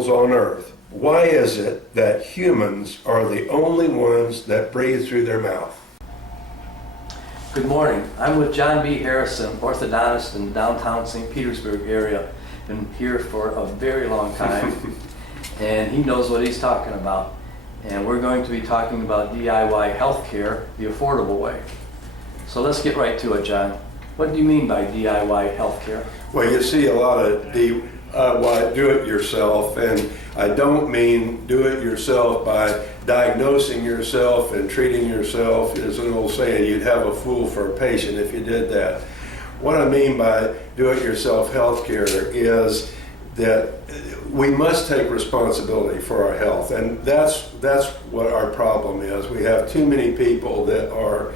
animals on Earth, why is it that humans are the only ones that breathe through their mouth? Good morning. I'm with John B. Harrison, orthodontist in the downtown St. Petersburg area. Been here for a very long time, and he knows what he's talking about. And we're going to be talking about DIY healthcare the affordable way. So let's get right to it, John. What do you mean by DIY healthcare? Well, you see a lot of DIY, do-it-yourself, and I don't mean do-it-yourself by diagnosing yourself and treating yourself. There's an old saying, you'd have a fool for a patient if you did that. What I mean by do-it-yourself healthcare is that we must take responsibility for our health, and that's what our problem is. We have too many people that are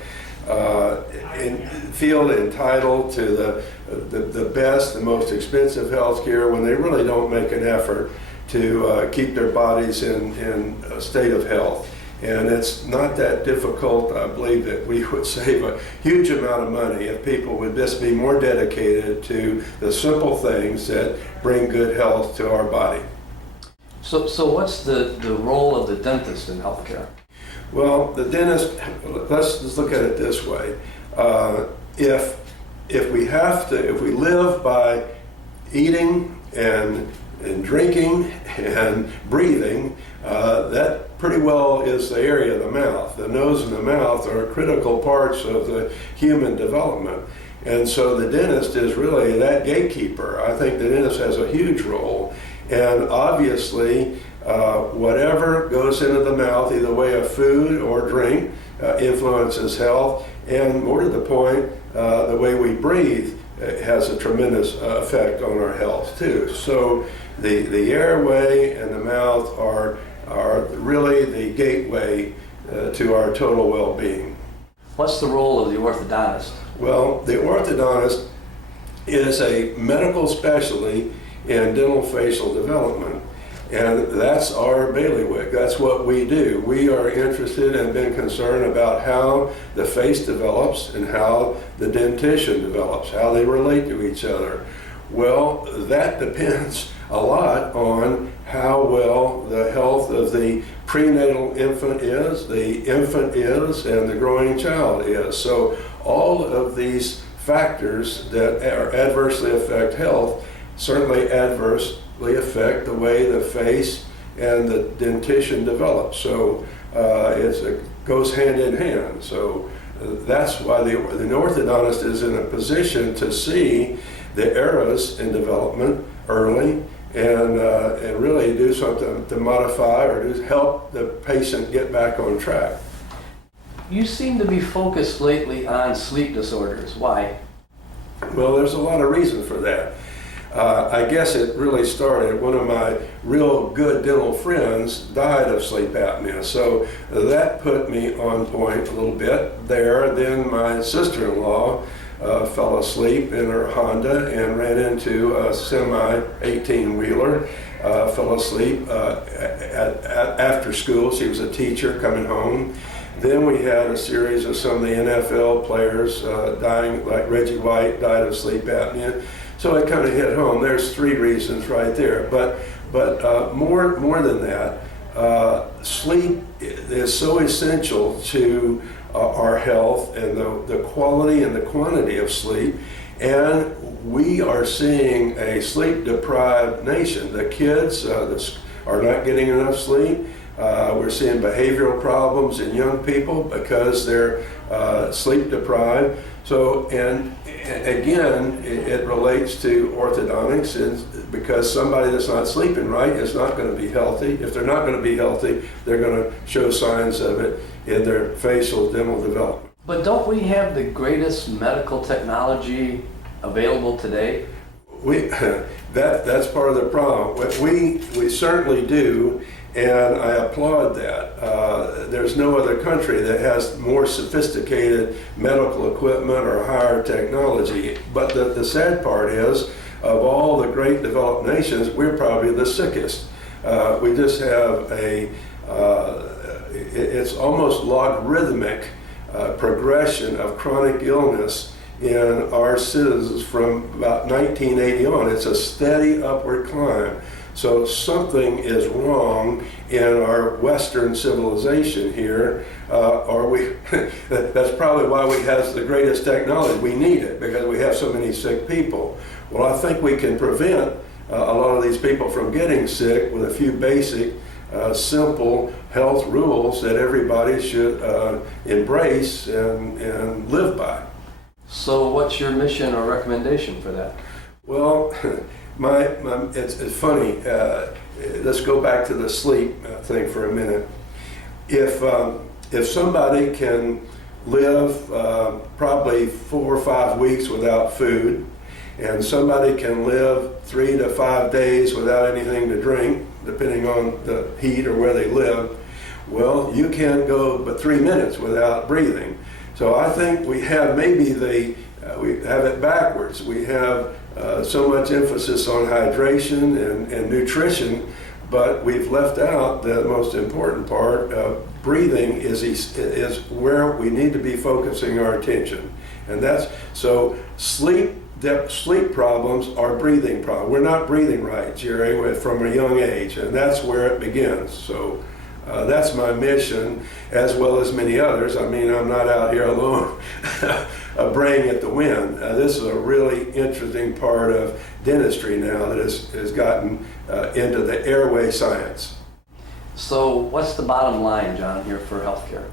feel entitled to the best, the most expensive health care when they really don't make an effort to keep their bodies in a state of health. And it's not that difficult. I believe that we would save a huge amount of money if people would just be more dedicated to the simple things that bring good health to our body. So what's the role of the dentist in healthcare? Well, the dentist, let's look at it this way. If we live by eating and drinking and breathing, that pretty well is the area of the mouth. The nose and the mouth are critical parts of the human development. And so the dentist is really that gatekeeper. I think the dentist has a huge role. And obviously, whatever goes into the mouth, either way of food or drink, influences health. And more to the point, the way we breathe has a tremendous effect on our health too. So the airway and the mouth are really the gateway to our total well-being. What's the role of the orthodontist? Well, the orthodontist is a medical specialty in dental facial development, and that's our bailiwick. That's what we do. We are interested and been concerned about how the face develops and how the dentition develops, how they relate to each other. Well, that depends a lot on how well the health of the prenatal infant is, the infant is, and the growing child is. So all of these factors that are adversely affect health certainly adversely affect the way the face and the dentition develop. So it goes hand in hand. So that's why the orthodontist is in a position to see the errors in development early and really do something to modify or to help the patient get back on track. You seem to be focused lately on sleep disorders. Why? Well, there's a lot of reasons for that. I guess it really started, one of my real good dental friends died of sleep apnea, so that put me on point a little bit there. Then my sister-in-law fell asleep in her Honda and ran into a semi 18-wheeler, fell asleep after school. She was a teacher coming home. Then we had a series of some of the NFL players dying, like Reggie White died of sleep apnea. So it kind of hit home. There's three reasons right there. But more than that, sleep is so essential to our health and the quality and the quantity of sleep. And we are seeing a sleep-deprived nation. The kids are not getting enough sleep. We're seeing behavioral problems in young people because they're sleep deprived. So, and again, it relates to orthodontics, and because somebody that's not sleeping right is not going to be healthy. If they're not going to be healthy, they're going to show signs of it in their facial dental development. But don't we have the greatest medical technology available today? That's part of the problem. We certainly do. And I applaud that. There's no other country that has more sophisticated medical equipment or higher technology. But the sad part is, of all the great developed nations, we're probably the sickest. We just have it's almost logarithmic progression of chronic illness in our citizens from about 1980 on. It's a steady upward climb. So something is wrong in our Western civilization here, or we, that's probably why we have the greatest technology. We need it because we have so many sick people. Well, I think we can prevent a lot of these people from getting sick with a few basic, simple health rules that everybody should embrace and live by. So what's your mission or recommendation for that? Well, it's funny. Let's go back to the sleep thing for a minute. If somebody can live probably 4 or 5 weeks without food, and somebody can live 3 to 5 days without anything to drink, depending on the heat or where they live, well, you can't go but 3 minutes without breathing. So I think we have maybe we have it backwards. We have so much emphasis on hydration and nutrition, but we've left out the most important part of breathing is where we need to be focusing our attention. And that's, so sleep problems are breathing problems. We're not breathing right, Jerry, from a young age, and that's where it begins. So that's my mission, as well as many others. I mean, I'm not out here alone braying at the wind. This is a really interesting part of dentistry now that has gotten into the airway science. So what's the bottom line, John, here for healthcare?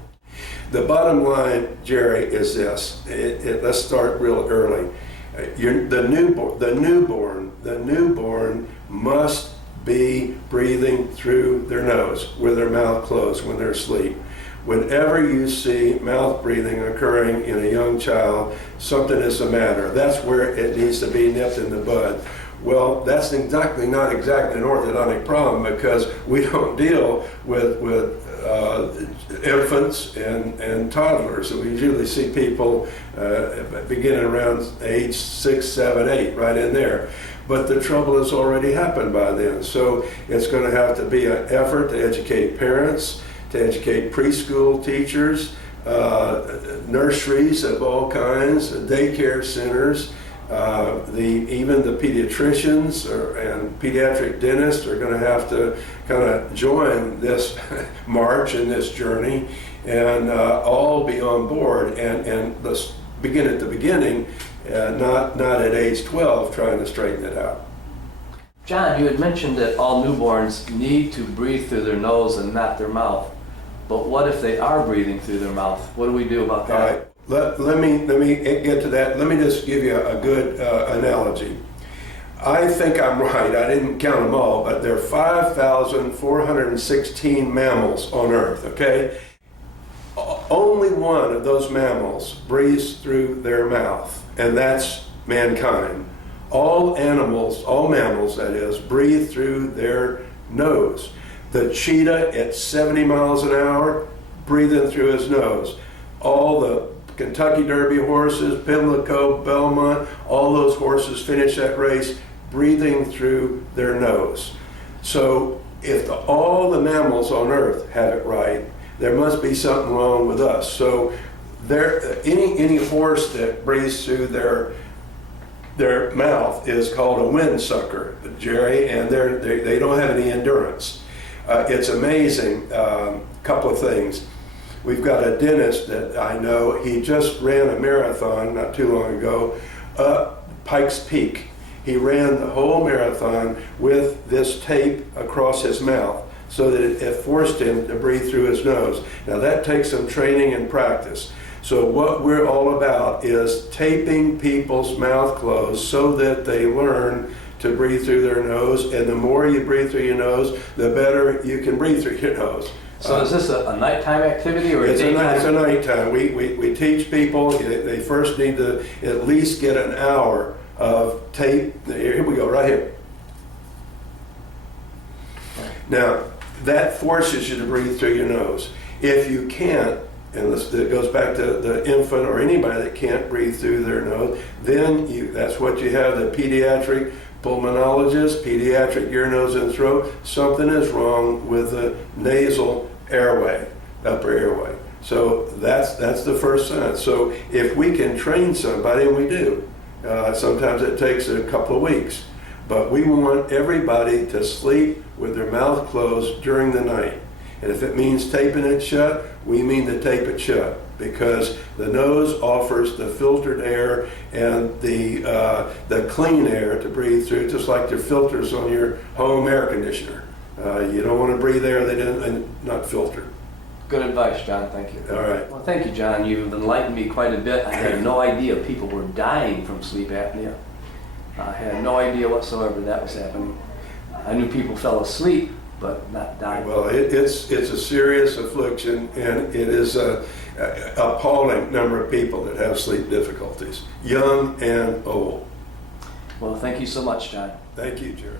The bottom line, Jerry, is this. Let's start real early. The newborn must be breathing through their nose with their mouth closed when they're asleep. Whenever you see mouth breathing occurring in a young child, something is the matter. That's where it needs to be nipped in the bud. Well, that's not exactly an orthodontic problem, because we don't deal with infants and toddlers. So we usually see people beginning around age 6, 7, 8, right in there. But the trouble has already happened by then. So it's going to have to be an effort to educate parents, to educate preschool teachers, nurseries of all kinds, daycare centers, even the pediatricians and pediatric dentists are going to have to kind of join this march and this journey, and all be on board, and let's begin at the beginning, not at age 12 trying to straighten it out. John, you had mentioned that all newborns need to breathe through their nose and not their mouth. But what if they are breathing through their mouth? What do we do about that? All right. Let me get to that. Let me just give you a good analogy. I think I'm right. I didn't count them all, but there are 5,416 mammals on Earth, okay? Only one of those mammals breathes through their mouth, and that's mankind. All mammals, that is, breathe through their nose. The cheetah at 70 miles an hour, breathing through his nose. All the Kentucky Derby horses, Pimlico, Belmont, all those horses finish that race breathing through their nose. So if all the mammals on Earth have it right, there must be something wrong with us. So any horse that breathes through their mouth is called a windsucker, Jerry, and they don't have any endurance. It's amazing. Couple of things. We've got a dentist that I know. He just ran a marathon not too long ago up Pikes Peak. He ran the whole marathon with this tape across his mouth so that it forced him to breathe through his nose. Now that takes some training and practice. So what we're all about is taping people's mouth closed so that they learn to breathe through their nose, and the more you breathe through your nose, the better you can breathe through your nose. So is this a nighttime activity or it's a daytime? It's a nighttime. We teach people, they first need to at least get an hour of tape. Here we go, right here. Now, that forces you to breathe through your nose. If you can't, and it goes back to the infant or anybody that can't breathe through their nose, then that's what you have, the pediatric pulmonologist, pediatric ear, nose, and throat. Something is wrong with the nasal airway, upper airway. So that's the first sign. So if we can train somebody, and we do, sometimes it takes a couple of weeks. but we want everybody to sleep with their mouth closed during the night. And if it means taping it shut, we mean to tape it shut, because the nose offers the filtered air and the clean air to breathe through, just like your filters on your home air conditioner. You don't want to breathe air and not filtered. Good advice, John. Thank you. All right. Well, thank you, John. You've enlightened me quite a bit. I had no idea people were dying from sleep apnea. I had no idea whatsoever that was happening. I knew people fell asleep, but not died. Well, it's a serious affliction, and it is a appalling number of people that have sleep difficulties, young and old. Well, thank you so much, John. Thank you, Jared.